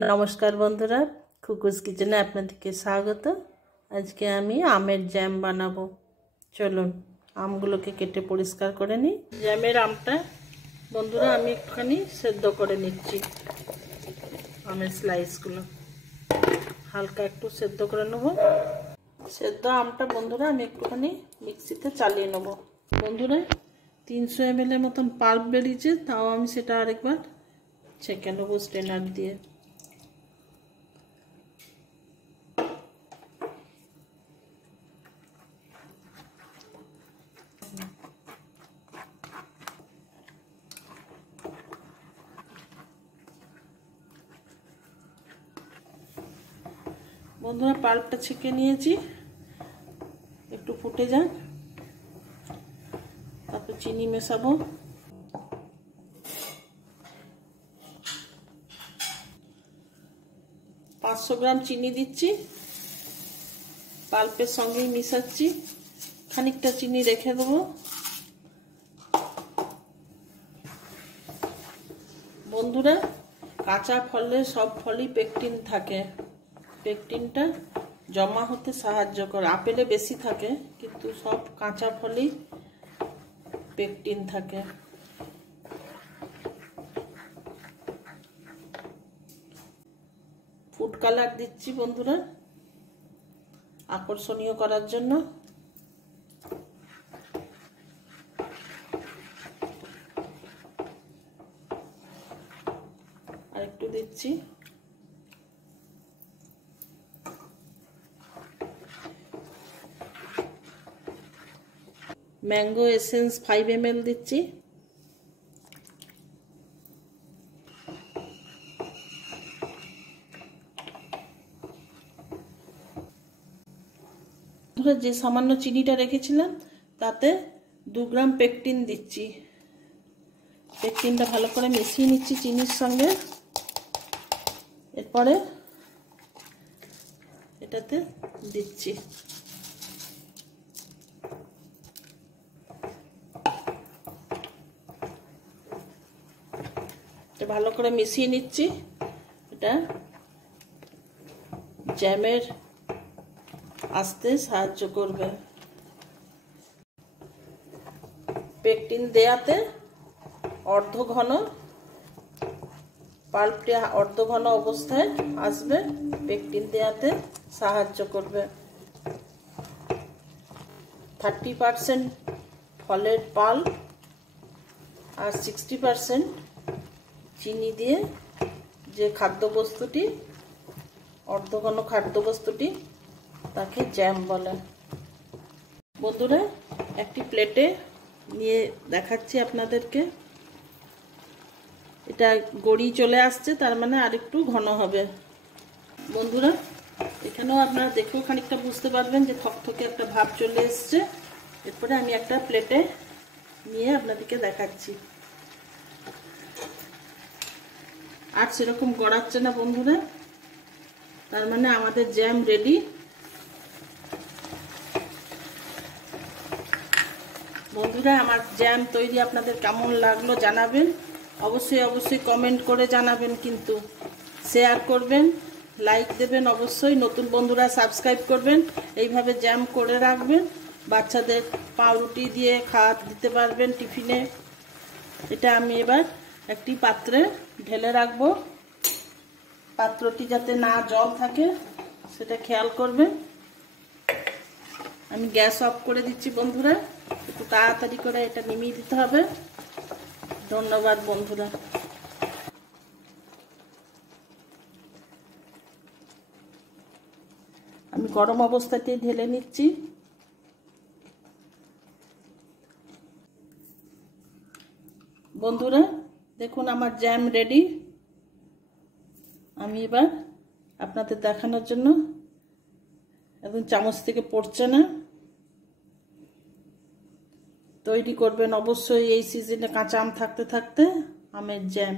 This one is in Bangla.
नमस्कार बंधुरा खुकुस किचेने आपनादेरके स्वागत। आज के आमी आमेर जैम बानाबो। चलुन आमगुलोके केटे परिष्कार करे नी। जैमेर आमटा बंधुरा आमी एकटुखानी सेদ্ধ करे निচ্ছি। आमेर स्लाइसगुलो हालका एकटु सेদ্ধ करे नेब। सेদ্ধ आमटा बंधुरा आमी एकटुखानी मिक्सिते चालिये नेब। बंधुरा 300 ml एर मतन पाल्प बेरिয়েছে, ताओ आमी सेटा आरेकबार छेके नेब स्ट्रेनार दिए। বন্ধুরা পাল্পটা ছেঁকে নিয়েছি, একটু ফুটে যাক, তারপর চিনি মেশাবো। পাঁচশো গ্রাম চিনি দিচ্ছি, পাল্পের সঙ্গেই মিশাচ্ছি। খানিকটা চিনি রেখে দেবো। বন্ধুরা কাঁচা ফলে সব ফলই পেকটিন থাকে, পেকটিনটা জমা হতে সাহায্য করে। আপেলে বেশি থাকে কিন্তু সব কাঁচা ফলেই পেকটিন থাকে। ফুড কালার দিচ্ছি বন্ধুরা আকর্ষণীয় করার জন্য। আর একটু দিচ্ছি। मैंगो एसेंस 5 ml দিচ্ছি। যে সামান্য চিনিটা রেখেছিলাম তাতে 2 গ্রাম পেকটিন দিচ্ছি। পেকটিনটা ভালো করে মিশিয়ে নিচ্ছি চিনির সঙ্গে। এরপরে এটাতে দিচ্ছি। ভালো করে মিশিয়ে নিচ্ছি। এটা জ্যামের আসতে সাহায্য করবে। পেকটিন দেয়াতে অর্ধ ঘন পাল্পটি অর্ধ ঘন অবস্থায় আসবে, পেকটিন দেয়াতে সাহায্য করবে। 30% ফলের পাল্প আর 60% চিনি দিয়ে যে খাদ্যবস্তুটি অর্ধঘন খাদ্যবস্তুটি তাকে জ্যাম বলে। বন্ধুরা একটি প্লেটে নিয়ে দেখাচ্ছি আপনাদেরকে। এটা গড়িয়ে চলে আসছে, তার মানে আরেকটু ঘন হবে। বন্ধুরা এখানেও আপনারা দেখেও খানিকটা বুঝতে পারবেন যে থকথকে একটা ভাব চলে এসছে। এরপরে আমি একটা প্লেটে নিয়ে আপনাদেরকে দেখাচ্ছি। আর সেরকম গড়াচ্ছে না বন্ধুরা, তার মানে আমাদের জ্যাম রেডি। বন্ধুরা আমার জ্যাম তৈরি আপনাদের কেমন লাগলো জানাবেন। অবশ্যই অবশ্যই কমেন্ট করে জানাবেন, কিন্তু শেয়ার করবেন, লাইক দেবেন। অবশ্যই নতুন বন্ধুরা সাবস্ক্রাইব করবেন। এইভাবে জ্যাম করে রাখবেন, বাচ্চাদের পাউরুটি দিয়ে খাওয়া দিতে পারবেন টিফিনে। এটা আমি এবার একটি পাত্রে ঢেলে রাখবো। পাত্রটি যাতে না জল থাকে সেটা খেয়াল করবেন। আমি গ্যাস অফ করে দিচ্ছি বন্ধুরা, একটু তাড়াতাড়ি করে এটা নামিয়ে দিতে হবে। ধন্যবাদ বন্ধুরা। আমি গরম অবস্থাতেই ঢেলে নিচ্ছি। বন্ধুরা দেখুন আমার জ্যাম রেডি। আমি এবার আপনাদের দেখানোর জন্য, একদম চামচ থেকে পড়ছে না। তৈরি করবেন অবশ্যই এই সিজনে কাঁচা আম থাকতে থাকতে আমের জ্যাম।